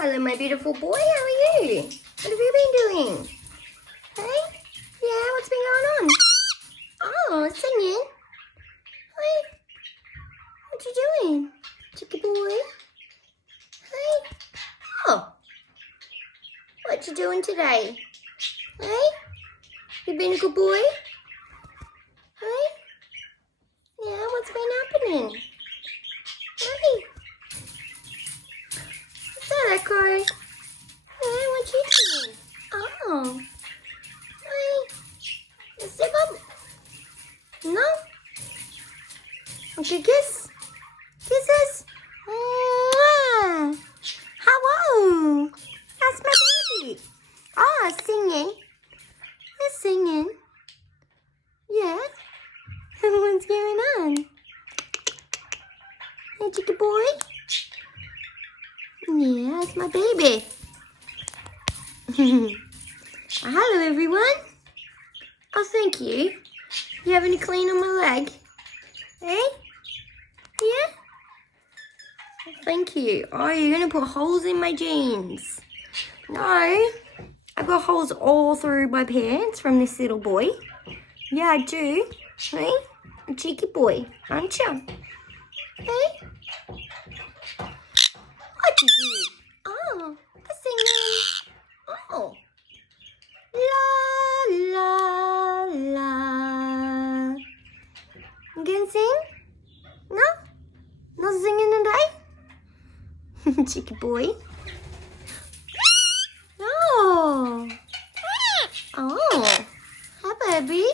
Hello, my beautiful boy. How are you? What have you been doing? Hey? Yeah, what's been going on? Oh, singing. Hey? What you doing? Chicky boy? Hey? Oh. What you doing today? Hey? You been a good boy? Hey? Yeah, what's been happening? Hey? What's that, Echo? Hey, what you doing? Oh. Hey? Step up. No? Okay, kiss. Kisses. Mwah. Hello. That's my baby. Oh, singing. They're singing. Yes. What's going on? Hey, chicky boy. Yeah, that's my baby. Hello, everyone. Oh, thank you. You having a clean on my leg? Hey? Yeah? Thank you. Oh, you're going to put holes in my jeans. No. I've got holes all through my pants from this little boy. Yeah, I do. Hey? A cheeky boy, aren't you? Hey? What did you do? Oh, a singing. Oh. La, la, la. You gonna sing? No? No singing today? Cheeky boy. Oh. Oh. Hi, baby.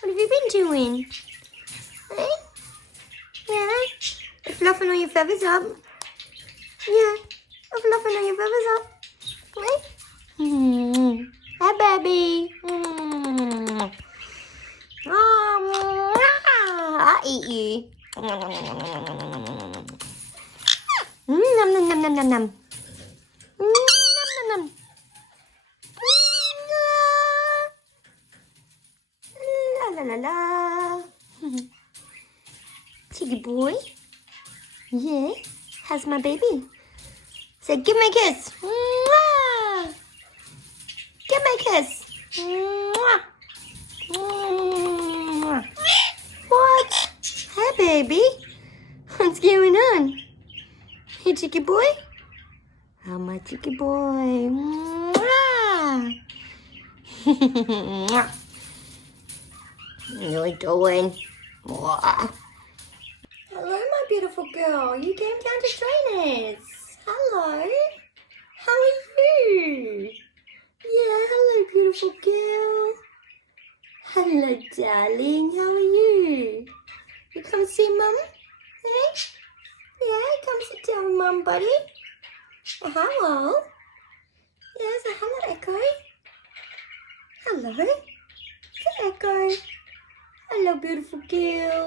What have you been doing? Hey? Yeah? You're fluffing all your feathers up. Yeah. You're fluffing all your feathers up. Hey? Hi, baby. Oh, I'll eat you. Nom nom nom nom nom nom. Nom nom nom. La la la la. Cheeky boy. Yeah. How's my baby? Say, give me a kiss. Mwah. Give me a kiss. Mwah. Mwah. What? Hey, baby. What's going on? Hey, cheeky boy. Oh, my cheeky boy. Mwah. Mwah. What are you doing? Mwah. Hello, my beautiful girl. You came down to train us. Hello. How are you? Yeah, hello, beautiful girl. Hello, darling. How are you? You come see Mum? Hey? Yeah, come sit down with Mum, buddy. Oh, hello. Yeah, so hello, Echo. Hello. Say Echo. Hello, beautiful girl.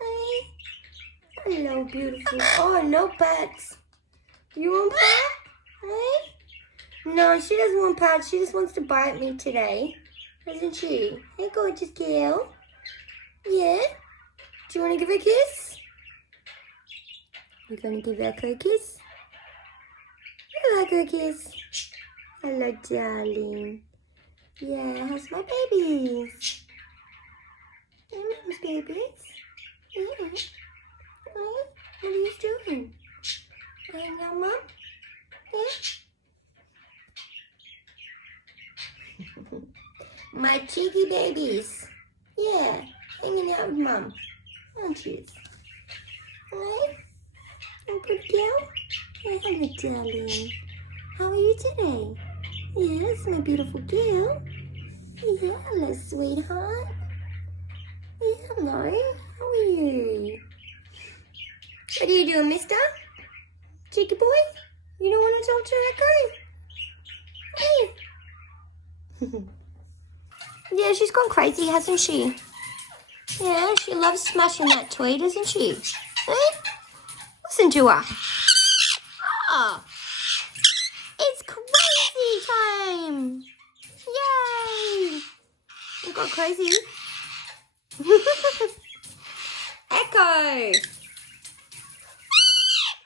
Hey. Hello, beautiful. Oh, no pets. You want pet? Hey? No, she doesn't want pets. She just wants to bite me today. Doesn't she? Hey, gorgeous girl. Yeah? Do you want to give her a kiss? You're going to give Echo a kiss? You like her a kiss? Hello, darling. Yeah, how's my babies? Hey, Mum's babies. Yeah. Hey, what are you doing? Hanging out, Mum? Yeah? My cheeky babies. Yeah, hanging out with Mum. Aren't you? Hey? Oh, good girl? Hey, hello, darling. How are you today? Yes, my beautiful girl. Yeah, hello, sweetheart. Yeah, hello. How are you? What are you doing, mister? Cheeky boy? You don't want to talk to Echo? Hey. Yeah, she's gone crazy, hasn't she? Yeah, she loves smashing that toy, doesn't she? Hey? Listen to her. Oh, it's crazy time. Yay. You got crazy. Echo.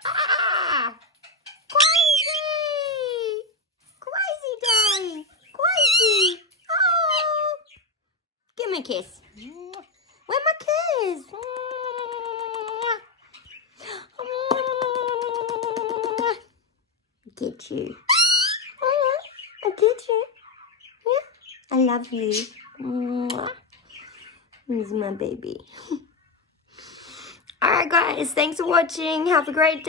Ah, me a kiss. Where's my kiss? Get you. I get you. Yeah. I love you. This is my baby. Alright guys, thanks for watching. Have a great day.